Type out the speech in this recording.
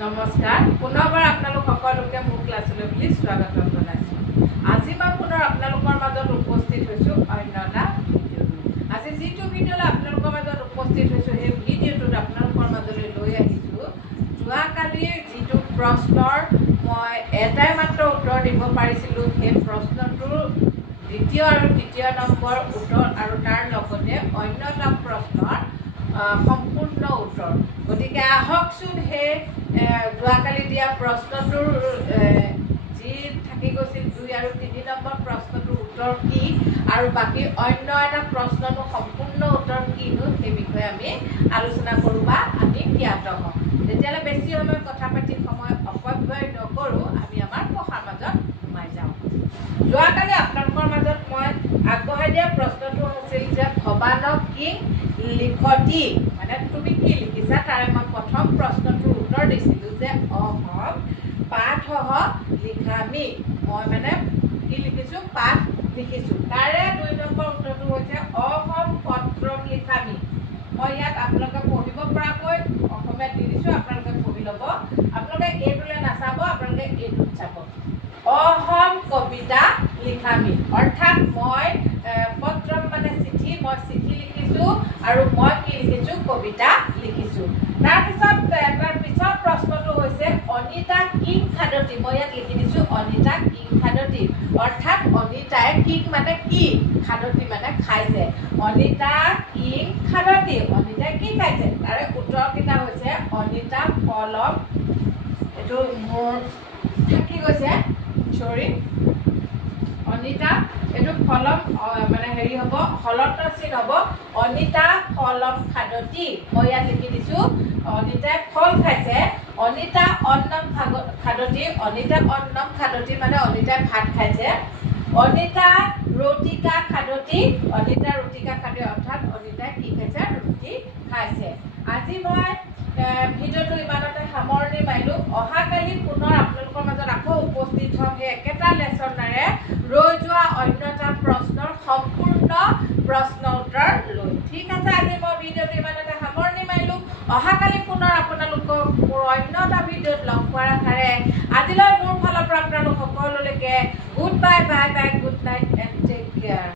নমস্কাৰ পুনৰবাৰ আপোনালোক সকলোকে মোৰ ক্লাছলৈ প্লিজ স্বাগতম জনাইছোঁ। আজি মই পুনৰ আপোনালোকৰ মাজত উপস্থিত হৈছোঁ অন্য এটা ভিডিঅ'। আজি যিটো ভিডিঅ'লৈ আপোনালোকৰ মাজত উপস্থিত হৈছোঁ সেই ভিডিঅ'টোত আপোনালোকৰ মাজলৈ লৈ আহিছোঁ যোৱাকালিৰ যিটো প্ৰশ্নৰ মই এটাই মাত্ৰ উত্তৰ দিব পাৰিছিলোঁ সেই প্ৰশ্নটোৰ দ্বিতীয় আৰু তৃতীয় নম্বৰ উত্তৰ আৰু তাৰ লগতে অন্য এটা প্ৰশ্নৰ সম্পূৰ্ণ উত্তৰ। গতিকে আহকচোন সেই যোৱাকালি দিয়া প্ৰশ্নটোৰ যি থাকি গৈছিল 2 আৰু 3 নম্বৰ প্ৰশ্নটোৰ উত্তৰ কি আৰু বাকী অন্য এটা প্ৰশ্নটো সম্পূৰ্ণ উত্তৰ কিনো সেই বিষয়ে আমি আলোচনা কৰোঁ বা আমি জ্ঞাত হওঁ। তেতিয়াহ'লে বেছি সময় কথা পাতি সময় অপব্যয় নকৰোঁ, আমি আমাৰ পঢ়াৰ মাজত সোমাই যাওঁ। যোৱাকালি আপোনালোকৰ মাজত মই আগবঢ়াই দিয়া প্ৰশ্নটো আছিল যে ভৱানক কি লিখতি, মানে তুমি কি লিখিছা তাৰে মই প্ৰথম প্ৰশ্নটোৰ উত্তৰ দিছিলোঁ যে অহম পাঠহ লিখামি। মই মানে কি লিখিছোঁ, পাঠ লিখিছোঁ। তাৰে 2 নম্বৰ উত্তৰটো হৈছে অহম পত্ৰম লিখামি। মই ইয়াত আপোনালোকে পঢ়িব পৰাকৈ অসমীয়াত দি দিছোঁ, আপোনালোকে পঢ়ি ল'ব। আপোনালোকে এইটোলৈ নাচাব, আপোনালোকে এইটোত চাব। অহম কবিতা লিখামি, অৰ্থাৎ মই পত্ৰম মানে চিঠি, মই চিঠি লিখিছোঁ আৰু মই কি লিখিছোঁ, কবিতা লিখিছোঁ। তাৰপিছত পিছৰ প্ৰশ্নটো হৈছে অনিতা কিং খাদতি। মই ইয়াত লিখি দিছোঁ অনিতা কিং খাদতি, অৰ্থাৎ অনিতাই কিং মানে কি, খাদতি মানে খাইছে। অনিতা কিং খাদতি, অনিতাই কি খাইছে। তাৰে উত্তৰকেইটা হৈছে অনিতা ফলম, এইটো মোৰ থাকি গৈছে, চৰি, অনিতা এইটো ফলম মানে হেৰি হ'ব, হলত চিন হ'ব অনিতা ফলম খাদতি। মই ইয়াত লিখি দিছোঁ অনিতাই ফল খাইছে। অনিতা অন্নম খাদতি, অনিতা অন্নম খাদতি মানে অনিতাই ভাত খাইছে। অনিতা ৰুটিকা খাদতি, অনিতা ৰুটিকা খাদতি, অৰ্থাৎ অনিতাই কি খাইছে, ৰুটি খাইছে। আজি মই ভিডিঅ'টো ইমানতে সামৰণি মাৰিলোঁ। অহাকালি পুনৰ আপোনালোকৰ মাজত আকৌ উপস্থিত হ'ম সেই একেটা লেচনেৰে ৰৈ যোৱা অন্য এটা প্ৰশ্নৰ সম্পূৰ্ণ প্ৰশ্ন উত্তৰ লৈ। ঠিক আছে, আজি মই ভিডিঅ'টো ইমানতে সামৰণি মাৰিলোঁ। অহাকালি পুনৰ আপোনালোকক মোৰ অন্য এটা ভিডিঅ'ত লগ পোৱাৰ আশাৰে আজিলৈ মোৰ ফালৰ পৰা আপোনালোক সকলোলৈকে good bye, bye bye, good night and take care.